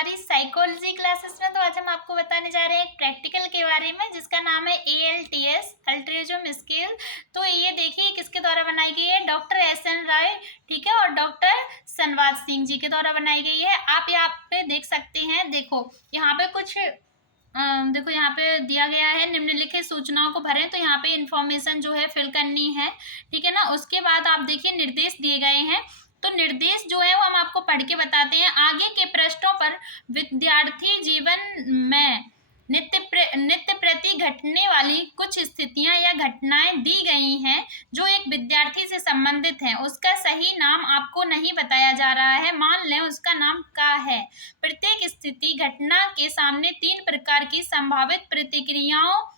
हमारी psychology classes में। तो आज हम आपको बताने जा रहे हैं एक प्रैक्टिकल के बारे में जिसका नाम है ALTS अल्ट्रिज्म स्केल। तो ये देखिए किसके द्वारा बनाई गई है, डॉक्टर SN राय, ठीक है, और डॉक्टर सनवाज सिंह जी के द्वारा बनाई गई है। आप यहाँ पे देख सकते हैं, देखो यहाँ पे कुछ देखो यहाँ पे दिया गया है निम्नलिखित सूचनाओं को भरें। तो यहाँ पे इंफॉर्मेशन जो है फिल करनी है, ठीक है ना। उसके बाद आप देखिए निर्देश दिए गए हैं। तो निर्देश जो है वो हम आपको पढ़ के बताते हैं। आगे के पृष्ठों पर विद्यार्थी जीवन में नित्य प्रति घटने वाली कुछ स्थितियां या घटनाएं दी गई हैं जो एक विद्यार्थी से संबंधित हैं। उसका सही नाम आपको नहीं बताया जा रहा है, मान लें उसका नाम का है। प्रत्येक स्थिति घटना के सामने 3 प्रकार की संभावित प्रतिक्रियाओं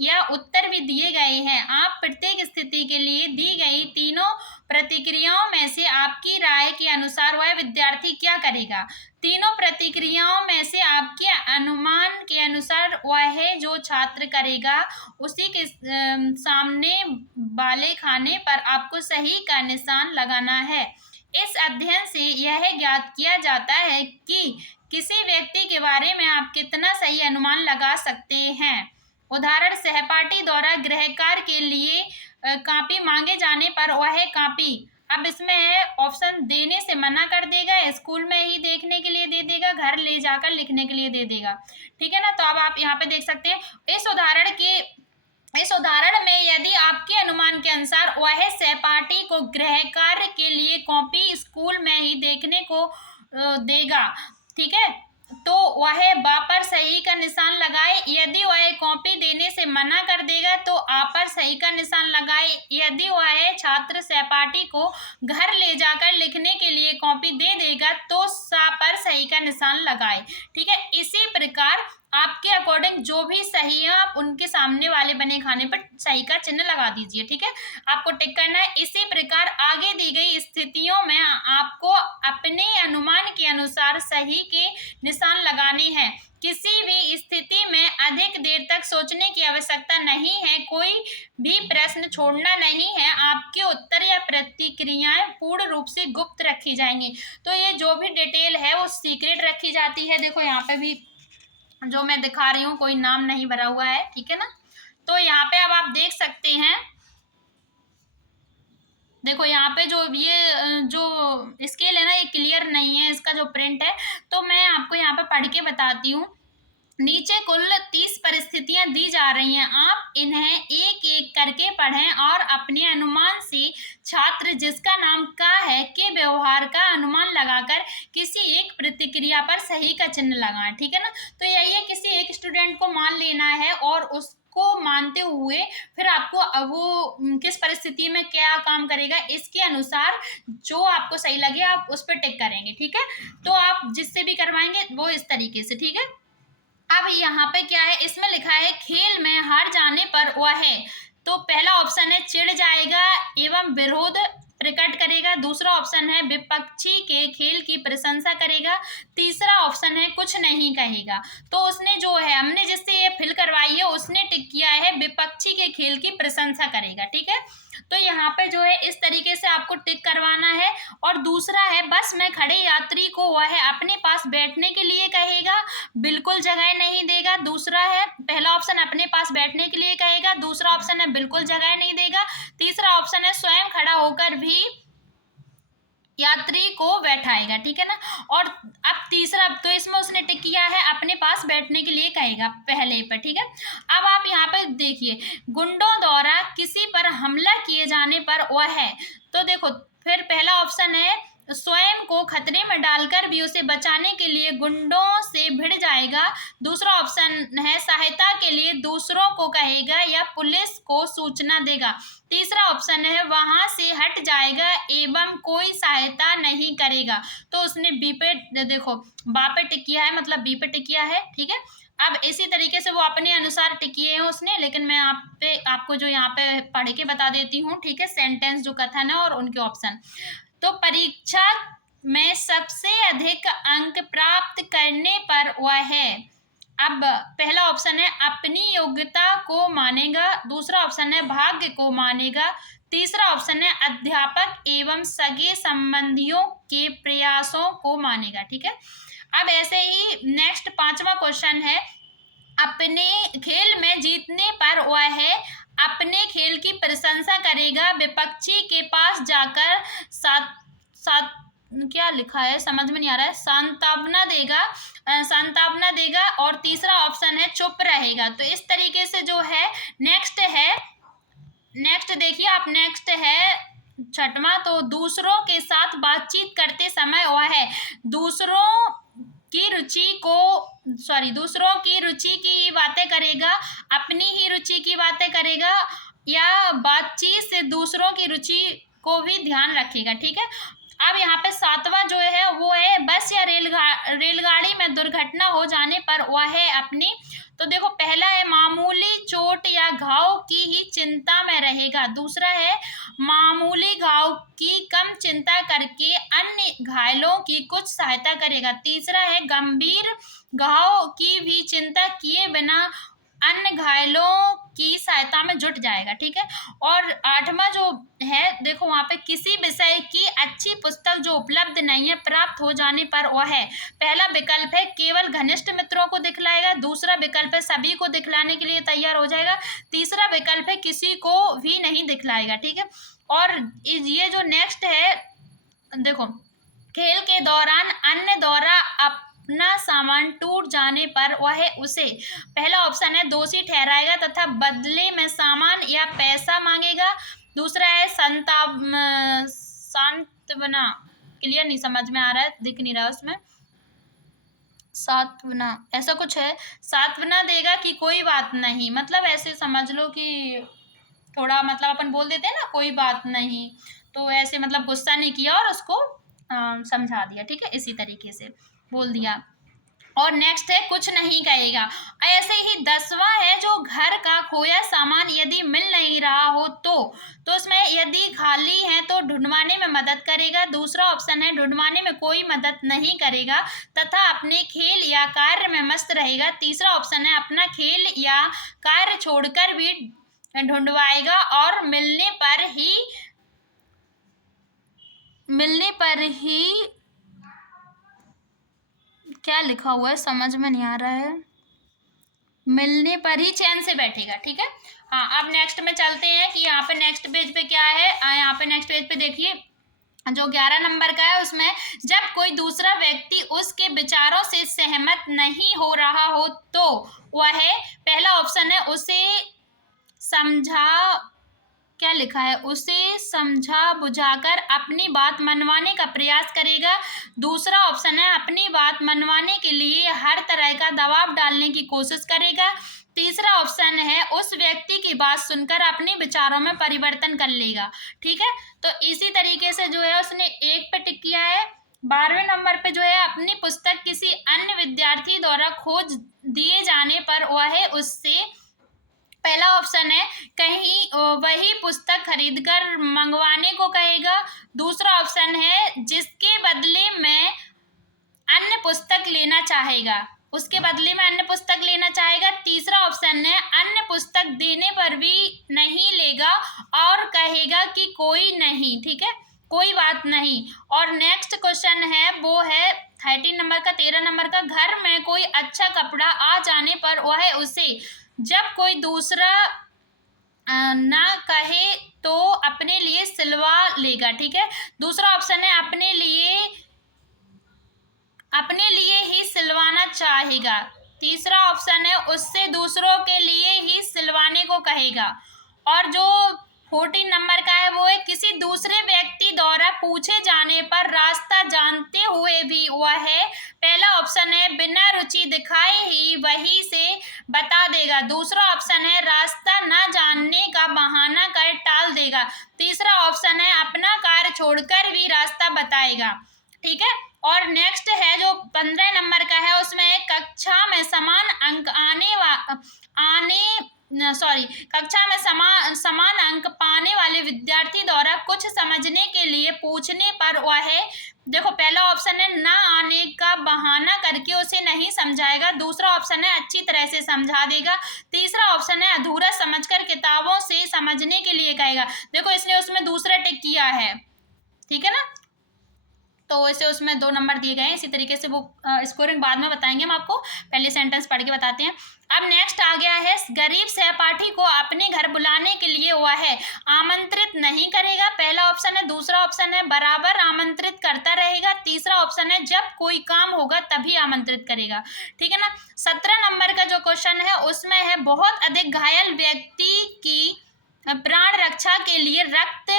या उत्तर भी दिए गए हैं। आप प्रत्येक स्थिति के लिए दी गई तीनों प्रतिक्रियाओं में से आपकी राय के अनुसार वह विद्यार्थी क्या करेगा। तीनों प्रतिक्रियाओं में से आपके अनुमान के अनुसार वह जो छात्र करेगा उसी के सामने वाले खाने पर आपको सही का निशान लगाना है। इस अध्ययन से यह ज्ञात किया जाता है कि किसी व्यक्ति के बारे में आप कितना सही अनुमान लगा सकते हैं। उदाहरण, सहपाठी द्वारा गृह कार्य के लिए कॉपी मांगे जाने पर वह कॉपी, अब इसमें है ऑप्शन देने से मना कर देगा, स्कूल में ही देखने के लिए दे देगा, घर ले जाकर लिखने के लिए दे देगा, ठीक है ना। तो अब आप यहाँ पे देख सकते हैं इस उदाहरण में यदि आपके अनुमान के अनुसार वह सहपाठी को गृह कार्य के लिए कॉपी स्कूल में ही देखने को देगा, ठीक है, तो वह बा पर सही का निशान लगाए। यदि वह कॉपी देने से मना कर देगा तो आ पर सही का निशान लगाए। यदि वह छात्र सहपाठी को घर ले जाकर लिखने के लिए कॉपी दे देगा तो सा पर सही का निशान लगाए, ठीक है। इसी प्रकार आपके अकॉर्डिंग जो भी सही है आप उनके सामने वाले बने खाने पर सही का चिन्ह लगा दीजिए, ठीक है, आपको टिक करना है। इसी प्रकार आगे दी गई स्थितियों में आपको अपने अनुमान के अनुसार सही के निशान लगाने हैं। किसी भी स्थिति में अधिक देर तक सोचने की आवश्यकता नहीं है, कोई भी प्रश्न छोड़ना नहीं है, आपके उत्तर या प्रतिक्रियाएं पूर्ण रूप से गुप्त रखी जाएंगी। तो ये जो भी डिटेल है वो सीक्रेट रखी जाती है। देखो यहाँ पे भी जो मैं दिखा रही हूँ कोई नाम नहीं भरा हुआ है, ठीक है ना। तो यहाँ पे अब आप देख सकते हैं, देखो यहाँ पे जो स्केल है ना ये क्लियर नहीं है, इसका जो प्रिंट है, तो मैं आपको यहाँ पे पढ़ के बताती हूँ। नीचे कुल 30 परिस्थितियां दी जा रही हैं, आप इन्हें एक एक करके पढ़ें और अपने अनुमान से छात्र जिसका नाम का है के व्यवहार का अनुमान लगाकर किसी एक प्रतिक्रिया पर सही का चिन्ह लगाएं, ठीक है ना। तो यही है, किसी एक स्टूडेंट को मान लेना है और उसको मानते हुए फिर आपको वो किस परिस्थिति में क्या काम करेगा इसके अनुसार जो आपको सही लगे आप उस पर टिक करेंगे, ठीक है। तो आप जिससे भी करवाएंगे वो इस तरीके से, ठीक है। अब यहाँ पे क्या है, इसमें लिखा है खेल में हार जाने पर वह है, तो पहला ऑप्शन है चिढ़ जाएगा एवं विरोध प्रकट करेगा। दूसरा ऑप्शन है विपक्षी के खेल की प्रशंसा करेगा। तीसरा ऑप्शन है कुछ नहीं कहेगा। तो उसने जो है, हमने जिससे ये फिल करवाई है उसने टिक किया है विपक्षी के खेल की प्रशंसा करेगा, ठीक है। तो यहाँ पे जो है इस तरीके से आपको टिक करवाना है। और दूसरा है बस में खड़े यात्री को वह अपने पास बैठने के लिए कहेगा, बिल्कुल जगह नहीं देगा। दूसरा है, पहला ऑप्शन अपने पास बैठने के लिए कहेगा, दूसरा ऑप्शन है बिल्कुल जगह नहीं देगा, तीसरा ऑप्शन है स्वयं खड़ा होकर भी यात्री को बैठाएगा, ठीक है ना। और अब तीसरा, तो इसमें उसने टिक किया है अपने पास बैठने के लिए कहेगा पहले पर, ठीक है। अब आप यहाँ पे देखिए, गुंडों द्वारा किसी पर हमला किए जाने पर वह है, तो देखो फिर पहला ऑप्शन है स्वयं को खतरे में डालकर भी उसे बचाने के लिए गुंडों से भिड़ जाएगा। दूसरा ऑप्शन है सहायता के लिए दूसरों को कहेगा या पुलिस को सूचना देगा। तीसरा ऑप्शन है वहां से हट जाएगा एवं कोई सहायता नहीं करेगा। तो उसने बी पे, देखो बा पे टिक किया है, मतलब बी पे टिक किया है, ठीक है। अब इसी तरीके से वो अपने अनुसार टिक किए हैं उसने, लेकिन मैं आपको जो यहाँ पे पढ़ के बता देती हूँ, ठीक है, सेंटेंस जो कथन है और उनके ऑप्शन। तो परीक्षा में सबसे अधिक अंक प्राप्त करने पर वह है, अब पहला ऑप्शन है अपनी योग्यता को मानेगा, दूसरा ऑप्शन है भाग्य को मानेगा, तीसरा ऑप्शन है अध्यापक एवं सगे संबंधियों के प्रयासों को मानेगा। ठीक है, अब ऐसे ही नेक्स्ट 5वां क्वेश्चन है, अपने खेल में जीतने पर वह अपने खेल की प्रशंसा करेगा, विपक्षी के पास जाकर क्या लिखा है समझ में नहीं आ रहा है, सांत्वना देगा और तीसरा ऑप्शन है चुप रहेगा। तो इस तरीके से जो है नेक्स्ट देखिए आप, नेक्स्ट है 6वां, तो दूसरों के साथ बातचीत करते समय वह दूसरों की रुचि की बातें करेगा, अपनी ही रुचि की बातें करेगा या बातचीत से दूसरों की रुचि को भी ध्यान रखेगा। ठीक है, अब यहाँ पे 7वां जो है वो है बस या रेलगाड़ी में दुर्घटना हो जाने पर वह अपनी, तो देखो पहला है मामूली चोट या घाव की ही चिंता में रहेगा, दूसरा है मामूली घाव की कम चिंता करके अन्य घायलों की कुछ सहायता करेगा, तीसरा है गंभीर घाव की भी चिंता किए बिना अन्य घायलों की सहायता में जुट जाएगा। ठीक है, और 8वां जो है देखो वहाँ पे किसी विषय की अच्छी पुस्तक जो उपलब्ध नहीं है प्राप्त हो जाने पर वह है, पहला विकल्प है केवल घनिष्ठ मित्रों को दिखलाएगा, दूसरा विकल्प है सभी को दिखलाने के लिए तैयार हो जाएगा, तीसरा विकल्प है किसी को भी नहीं दिखलाएगा। ठीक है, और ये जो नेक्स्ट है देखो, खेल के दौरान अन्य द्वारा अपना सामान टूट जाने पर वह उसे, पहला ऑप्शन है दोषी ठहराएगा तथा बदले में सामान या पैसा मांगेगा, दूसरा है सांत्वना, क्लियर नहीं समझ में आ रहा है, दिख नहीं रहा उसमें, सांत्वना ऐसा कुछ है, सांत्वना देगा कि कोई बात नहीं, मतलब ऐसे समझ लो कि थोड़ा मतलब अपन बोल देते हैं ना कोई बात नहीं, तो ऐसे मतलब गुस्सा नहीं किया और उसको समझा दिया। ठीक है, इसी तरीके से बोल दिया। और नेक्स्ट है कुछ नहीं कहेगा। ऐसे ही 10वां है जो घर का खोया सामान यदि मिल नहीं रहा हो तो उसमें यदि खाली है तो ढूंढवाने में मदद करेगा, दूसरा ऑप्शन है ढूंढवाने में कोई मदद नहीं करेगा तथा अपने खेल या कार्य में मस्त रहेगा, तीसरा ऑप्शन है अपना खेल या कार्य छोड़कर भी ढूंढवाएगा और मिलने पर ही क्या लिखा हुआ है समझ में नहीं आ रहा है, मिलने पर ही चैन से बैठेगा। ठीक है, हाँ अब नेक्स्ट में चलते हैं कि यहाँ पे नेक्स्ट पेज पे क्या है, यहाँ पे नेक्स्ट पेज पे देखिए जो 11 नंबर का है उसमें जब कोई दूसरा व्यक्ति उसके विचारों से सहमत नहीं हो रहा हो तो वह, पहला ऑप्शन है उसे क्या लिखा है, उसे समझा बुझाकर अपनी बात मनवाने का प्रयास करेगा, दूसरा ऑप्शन है अपनी बात मनवाने के लिए हर तरह का दबाव डालने की कोशिश करेगा, तीसरा ऑप्शन है उस व्यक्ति की बात सुनकर अपने विचारों में परिवर्तन कर लेगा। ठीक है, तो इसी तरीके से जो है उसने 1 पे टिक किया है। 12वें नंबर पे जो है अपनी पुस्तक किसी अन्य विद्यार्थी द्वारा खोज दिए जाने पर वह उससे, पहला ऑप्शन है कहीं वही पुस्तक खरीदकर मंगवाने को कहेगा, दूसरा ऑप्शन है जिसके बदले में अन्य पुस्तक लेना चाहेगा, उसके बदले में अन्य पुस्तक लेना चाहेगा, तीसरा ऑप्शन है अन्य पुस्तक देने पर भी नहीं लेगा और कहेगा कि कोई नहीं, ठीक है कोई बात नहीं। और नेक्स्ट क्वेश्चन है वो है 13 नंबर का, 13 नंबर का, घर में कोई अच्छा कपड़ा आ जाने पर वह उसे जब कोई दूसरा ना कहे तो अपने लिए सिलवा लेगा। ठीक है, दूसरा ऑप्शन है अपने लिए ही सिलवाना चाहेगा, तीसरा ऑप्शन है उससे दूसरों के लिए ही सिलवाने को कहेगा, और जो 14 नंबर का है वो है किसी दूसरे व्यक्ति द्वारा पूछे जाने पर रास्ता जानते हुए भी वह है, पहला ऑप्शन है बिना रुचि दिखाए ही वही से बता देगा, दूसरा ऑप्शन है रास्ता ना जानने का बहाना कर टाल देगा, तीसरा ऑप्शन है अपना कार्य छोड़कर भी रास्ता बताएगा। ठीक है, और नेक्स्ट है जो 15 नंबर का है उसमें कक्षा में समान अंक आने कक्षा में समान अंक पाने वाले विद्यार्थी द्वारा कुछ समझने के लिए पूछने पर वह, देखो पहला ऑप्शन है ना आने का बहाना करके उसे नहीं समझाएगा, दूसरा ऑप्शन है अच्छी तरह से समझा देगा, तीसरा ऑप्शन है अधूरा समझकर किताबों से समझने के लिए कहेगा। देखो इसने उसमें दूसरा टिक किया है, ठीक है ना, तो इसे उसमें 2 नंबर दिए गए हैं। इसी तरीके से वो स्कोरिंग बाद में बताएंगे हम आपको, पहले सेंटेंस पढ़ के बताते हैं। अब नेक्स्ट आ गया है, गरीब सहपाठी को अपने घर बुलाने के लिए वह आमंत्रित नहीं करेगा, पहला ऑप्शन है, दूसरा ऑप्शन है बराबर आमंत्रित करता रहेगा, तीसरा ऑप्शन है जब कोई काम होगा तभी आमंत्रित करेगा, ठीक है ना। 17 नंबर का जो क्वेश्चन है उसमें है, बहुत अधिक घायल व्यक्ति की प्राण रक्षा के लिए रक्त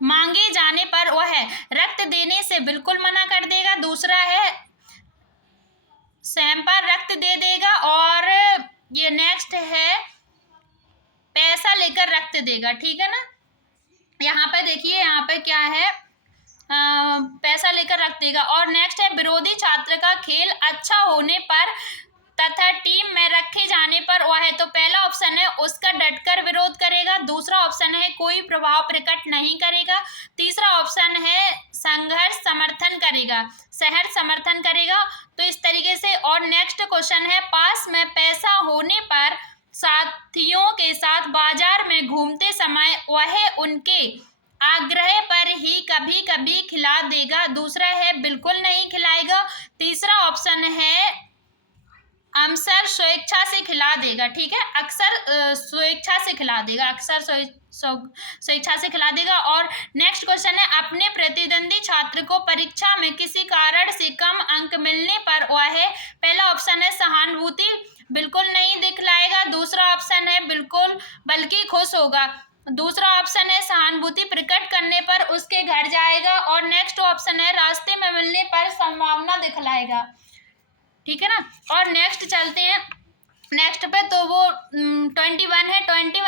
मांगे जाने पर वह रक्त देने से बिल्कुल मना कर देगा, दूसरा है स्वयं पर रक्त दे देगा, और ये नेक्स्ट है पैसा लेकर रक्त देगा, ठीक है ना। यहाँ पे देखिए, यहाँ पे क्या है, पैसा लेकर रख देगा, और नेक्स्ट है विरोधी छात्र का खेल अच्छा होने पर तथा टीम में रखे जाने पर वह है, तो पहला ऑप्शन है उसका डटकर विरोध करेगा, दूसरा ऑप्शन है कोई प्रभाव प्रकट नहीं करेगा, तीसरा ऑप्शन है संघर्ष समर्थन करेगा, सहर्ष समर्थन करेगा। तो इस तरीके से, और नेक्स्ट क्वेश्चन है, पास में पैसा होने पर साथियों के साथ बाजार में घूमते समय वह उनके आग्रह पर ही कभी कभी खिला देगा, दूसरा है बिल्कुल नहीं खिलाएगा, तीसरा ऑप्शन है अक्सर स्वेच्छा से खिला देगा, ठीक है, अक्सर स्वेच्छा से खिला देगा, अक्सर स्वेच्छा से खिला देगा। और नेक्स्ट क्वेश्चन है, अपने प्रतिद्वंदी छात्र को परीक्षा में किसी कारण से कम अंक मिलने पर वह, पहला ऑप्शन है सहानुभूति बिल्कुल नहीं दिखलाएगा, दूसरा ऑप्शन है बिल्कुल बल्कि खुश होगा, दूसरा ऑप्शन है सहानुभूति प्रकट करने पर उसके घर जाएगा, और नेक्स्ट ऑप्शन है रास्ते में मिलने पर संभावना दिखलाएगा, ठीक है ना। और नेक्स्ट चलते हैं, नेक्स्ट पे, तो वो 21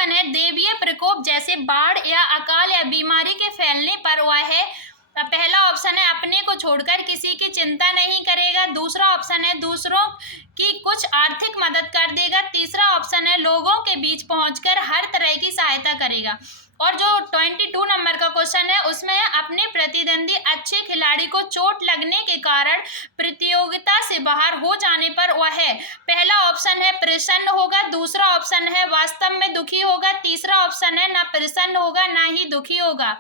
है, देवीय प्रकोप जैसे बाढ़ या अकाल या बीमारी के फैलने पर वह है, पहला ऑप्शन है अपने को छोड़कर किसी की चिंता नहीं करेगा, दूसरा ऑप्शन है दूसरों की कुछ आर्थिक मदद कर देगा, तीसरा ऑप्शन है लोगों के बीच पहुंचकर हर तरह की सहायता करेगा। और जो 22 नंबर का क्वेश्चन है उसमें है, अपने प्रतिद्वंदी अच्छे खिलाड़ी को चोट लगने के कारण प्रतियोगिता से बाहर हो जाने पर वह, पहला ऑप्शन है प्रसन्न होगा, दूसरा ऑप्शन है वास्तव में दुखी होगा, तीसरा ऑप्शन है ना प्रसन्न होगा ना ही दुखी होगा।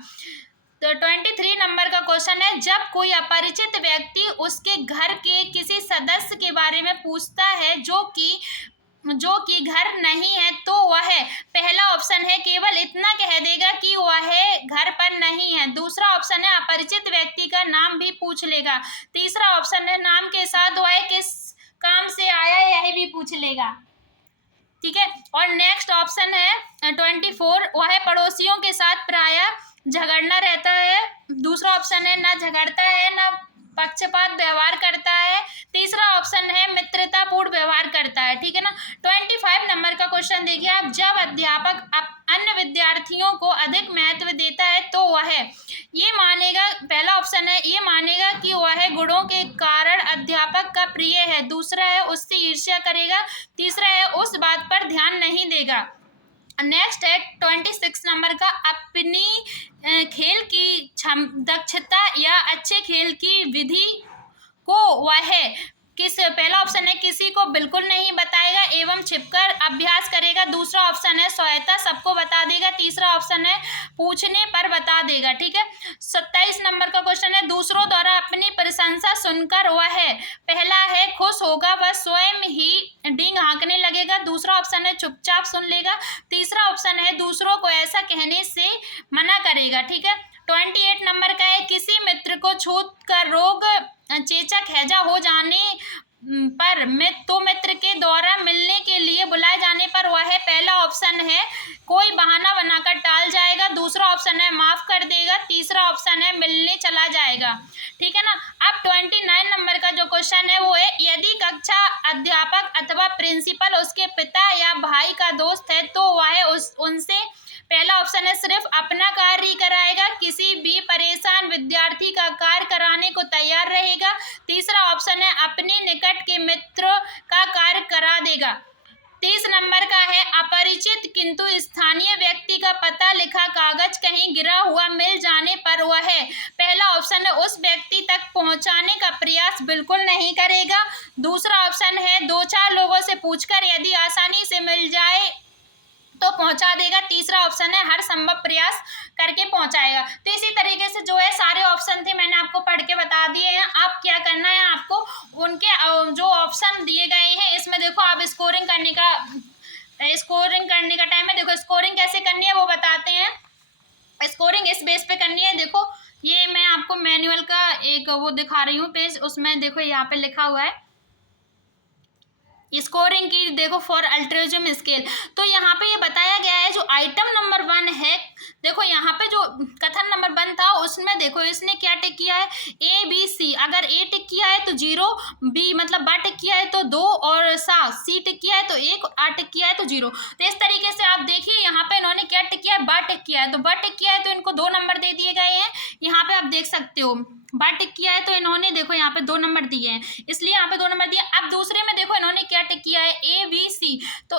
तो 23 नंबर का क्वेश्चन है, जब कोई अपरिचित व्यक्ति उसके घर के किसी सदस्य के बारे में पूछता है जो कि घर नहीं है, तो वह, पहला ऑप्शन है केवल इतना कह देगा कि वह घर पर नहीं है, दूसरा ऑप्शन है अपरिचित व्यक्ति का नाम भी पूछ लेगा, तीसरा ऑप्शन है नाम के साथ वह किस काम से आया यह भी पूछ लेगा, ठीक है। और नेक्स्ट ऑप्शन है 24, वह पड़ोसियों के साथ प्रायः झगड़ना रहता है, दूसरा ऑप्शन है ना झगड़ता है ना पक्षपात व्यवहार करता है, तीसरा ऑप्शन है मित्रतापूर्ण व्यवहार करता है, ठीक है ना। 25 नंबर का क्वेश्चन देखिए आप, जब अध्यापक अन्य विद्यार्थियों को अधिक महत्व देता है तो वह ये मानेगा, पहला ऑप्शन है ये मानेगा कि वह गुणों के कारण अध्यापक का प्रिय है, दूसरा है उससे ईर्ष्या करेगा, तीसरा है उस बात पर ध्यान नहीं देगा। नेक्स्ट है 26 नंबर का, अपनी खेल की दक्षता या अच्छे खेल की विधि को वह पहला ऑप्शन है किसी को बिल्कुल नहीं बताएगा एवं छिपकर अभ्यास करेगा, दूसरा ऑप्शन है सहायता सबको बता देगा, तीसरा ऑप्शन है पूछने पर बता देगा, ठीक है। 27 नंबर का क्वेश्चन है, दूसरों द्वारा अपनी प्रशंसा सुनकर वह, पहला है खुश होगा वह स्वयं ही डींग हाँकने लगेगा, दूसरा ऑप्शन है चुपचाप सुन लेगा, तीसरा ऑप्शन है दूसरों को ऐसा कहने से मना करेगा, ठीक है। 28 नंबर का है, किसी मित्र को छूत कर रोग चेचक हैजा हो जाने पर मित्र के द्वारा मिलने के लिए बुलाए जाने पर वह, पहला ऑप्शन है कोई बहाना बनाकर टाल जाएगा, दूसरा ऑप्शन है माफ कर देगा, तीसरा ऑप्शन है मिलने चला जाएगा, ठीक है ना। अब 29 नंबर का जो क्वेश्चन है वो है, यदि कक्षा अध्यापक अथवा प्रिंसिपल उसके पिता या भाई का दोस्त है तो वह उनसे, पहला ऑप्शन है सिर्फ अपना कार्य ही कराएगा, किसी भी परेशान विद्यार्थी का कार्य कराने को तैयार रहेगा, तीसरा ऑप्शन है अपने निकट के मित्र का कार्य करा देगा, 30 नंबर का है अपरिचित किंतु स्थानीय व्यक्ति का पता लिखा कागज कहीं गिरा हुआ मिल जाने पर वह है, पहला ऑप्शन है उस व्यक्ति तक पहुंचाने का प्रयास बिल्कुल नहीं करेगा। दूसरा ऑप्शन है 2-4 लोगों से पूछकर यदि आसानी से मिल जाए तो पहुंचा देगा। तीसरा ऑप्शन है हर संभव प्रयास करके पहुंचाएगा। तो इसी तरीके से जो है सारे ऑप्शन थे मैंने आपको पढ़ के बता दिए हैं। आप क्या करना है, आपको उनके जो ऑप्शन दिए गए हैं इसमें देखो आप स्कोरिंग करने का टाइम है। देखो स्कोरिंग कैसे करनी है वो बताते हैं। स्कोरिंग इस बेस पे करनी है। देखो ये मैं आपको मैनुअल का एक वो दिखा रही हूँ पेज, उसमें देखो यहाँ पे लिखा हुआ है स्कोरिंग की। देखो फॉर अल्ट्रिज्म स्केल, तो यहाँ पे ये बताया गया है जो आइटम नंबर 1 है। देखो यहाँ पे जो कथन नंबर 1 था उसमें देखो इसने क्या टिक किया है ABC। अगर A टिक किया है तो 0, B मतलब बा टिक किया है तो 2 और C टिक किया है तो 1, आ टिक किया है तो 0। तो इस तरीके से आप देखिए यहाँ पे इन्होंने क्या टिक किया है, बा टिक किया है। तो बा टिक किया है तो इनको 2 नंबर दे दिए गए हैं। यहाँ पे आप देख सकते हो बा टिक किया है तो इन्होंने देखो यहाँ पे 2 नंबर दिए हैं, इसलिए यहाँ पे 2 नंबर दिए। अब दूसरे में देखो इन्होंने क्या टिक किया है ABC, तो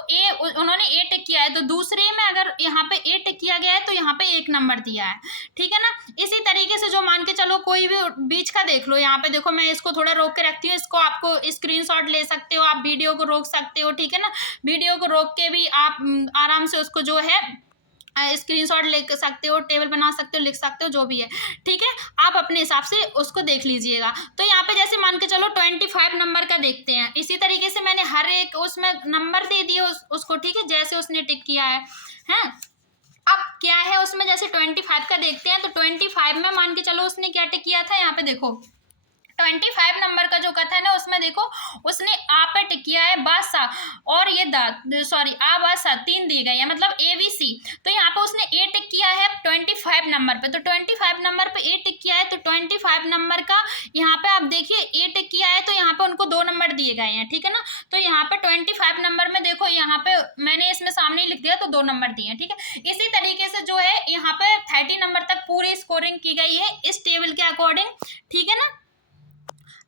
उन्होंने A टिक किया है। तो दूसरे में अगर यहाँ पे A टिक किया गया है तो यहाँ पे 1 नंबर दिया है, ठीक है ना। इसी तरीके से जो मान के चलो कोई भी बीच का देख लो। यहाँ पे देखो मैं इसको थोड़ा रोक के रखती हूँ, इसको आपको स्क्रीनशॉट ले सकते हो, आप वीडियो को रोक सकते हो, ठीक है ना। वीडियो को रोक के भी आप आराम से उसको जो है स्क्रीनशॉट ले सकते हो, टेबल बना सकते हो, लिख सकते हो, जो भी है, ठीक है। आप अपने हिसाब से उसको देख लीजिएगा। तो यहाँ पे जैसे मान के चलो 25 नंबर का देखते हैं। इसी तरीके से मैंने हर एक उसमें नंबर दे दिए उसको, ठीक है, जैसे उसने टिक किया है। अब क्या है उसमें, जैसे 25 का देखते हैं तो 25 में मान के चलो उसने क्या टिक किया था। यहाँ पे देखो 25 नंबर का जो कथन है उसमें देखो उसने आ पे टिक किया है बासा, और ये आ बासा 3 दी गई है, मतलब ABC। तो यहाँ पे उसने A टिक किया है 25 नंबर पे, तो 25 नंबर पे A टिक किया है। तो 25 नंबर का यहाँ पे आप देखिए A टिक किया है तो यहाँ पे उनको 2 नंबर दिए गए हैं, ठीक है ना। तो यहाँ पे 25 नंबर में देखो यहाँ पे मैंने इसमें सामने लिख दिया तो 2 नंबर दिए हैं, ठीक है। इसी तरीके से जो है यहाँ पे 30 नंबर तक पूरी स्कोरिंग की गई है इस टेबल के अकॉर्डिंग, ठीक है ना।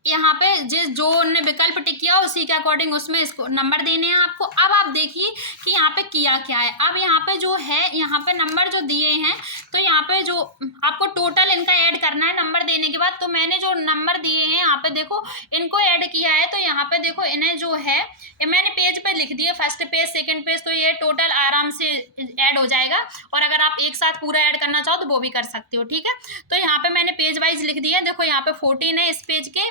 यहाँ पे जो उन्होंने विकल्प टिक किया उसी के अकॉर्डिंग उसमें इसको नंबर देने हैं आपको। अब आप देखिए कि यहाँ पे किया क्या है। अब यहाँ पे जो है यहाँ पे नंबर जो दिए हैं तो यहाँ पे जो आपको टोटल इनका ऐड करना है नंबर देने के बाद। तो मैंने जो नंबर दिए हैं यहाँ पे देखो इनको ऐड किया है। तो यहाँ पे देखो इन्हें जो है मैंने पेज पे लिख दिया, फर्स्ट पेज सेकेंड पेज, तो ये टोटल आराम से ऐड हो जाएगा। और अगर आप एक साथ पूरा ऐड करना चाहो तो वो भी कर सकते हो, ठीक है। तो यहाँ पे मैंने पेज वाइज लिख दिया। देखो यहाँ पे 14 है इस पेज के,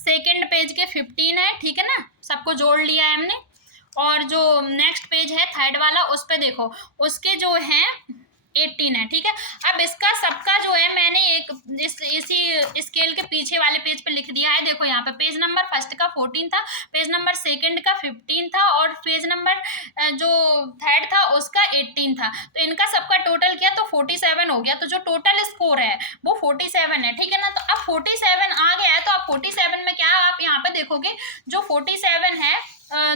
सेकेंड पेज के 15 है, ठीक है ना, सबको जोड़ लिया है हमने। और जो नेक्स्ट पेज है थर्ड वाला उस पे देखो उसके जो हैं 18 है, ठीक है। अब इसका सबका जो है मैंने एक इसी स्केल के पीछे वाले पेज पे लिख दिया है। देखो यहाँ पे पेज नंबर फर्स्ट का 14 था, पेज नंबर सेकंड का 15 था, और पेज नंबर जो थर्ड था उसका 18 था। तो इनका सबका टोटल किया तो 47 हो गया। तो जो टोटल स्कोर है वो 47 है, ठीक है ना। तो अब 47 आ गया है तो अब 47 में क्या आप यहाँ पे देखोगे जो 47 है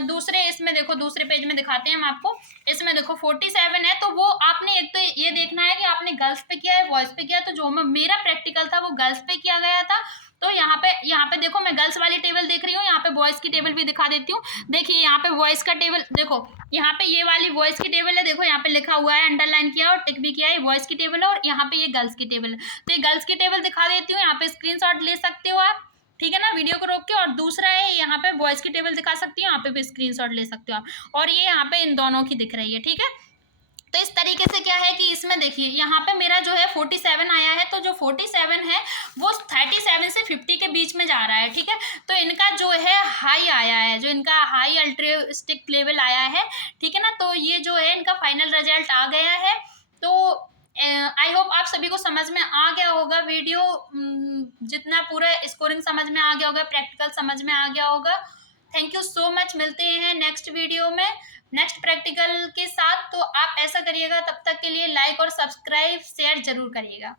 दूसरे इसमें देखो, दूसरे पेज में दिखाते हैं हम आपको। इसमें देखो 47 है तो वो आपने एक तो ये देखना है कि आपने गर्ल्स पे किया है बॉयज पे किया। तो जो मेरा प्रैक्टिकल था वो गर्ल्स पे किया गया था। तो यहाँ पे देखो मैं गर्ल्स वाली टेबल देख रही हूँ, यहाँ पे बॉयज की टेबल भी दिखा देती हूँ। देखिए यहाँ पे बॉयज का टेबल देखो, यहाँ पे ये वाली बॉयज की टेबल है। देखो यहाँ पे लिखा हुआ है, अंडरलाइन किया और टिक भी किया है, बॉयज की टेबल है। और यहाँ पे ये गर्ल्स की टेबल है। तो ये गर्ल्स की टेबल दिखा देती हूँ, यहाँ पे स्क्रीनशॉट ले सकते हो आप, ठीक है ना, वीडियो को रोक के। और दूसरा है यहाँ पे बॉयज की टेबल दिखा सकती हूँ, यहाँ पे भी स्क्रीनशॉट ले सकते हो आप। और ये यहाँ पे इन दोनों की दिख रही है, ठीक है। तो इस तरीके से क्या है कि इसमें देखिए यहाँ पे मेरा जो है 47 आया है। तो जो 47 है वो 37 से 50 के बीच में जा रहा है, ठीक है। तो इनका जो है हाई आया है, जो इनका हाई अल्ट्रिस्टिक लेवल आया है, ठीक है ना। तो ये जो है इनका फाइनल रिजल्ट आ गया है। तो आई होप आप सभी को समझ में आ गया होगा वीडियो, जितना पूरा स्कोरिंग समझ में आ गया होगा, प्रैक्टिकल समझ में आ गया होगा। थैंक यू सो मच, मिलते हैं नेक्स्ट वीडियो में नेक्स्ट प्रैक्टिकल के साथ। तो आप ऐसा करिएगा, तब तक के लिए लाइक और सब्सक्राइब शेयर जरूर करिएगा।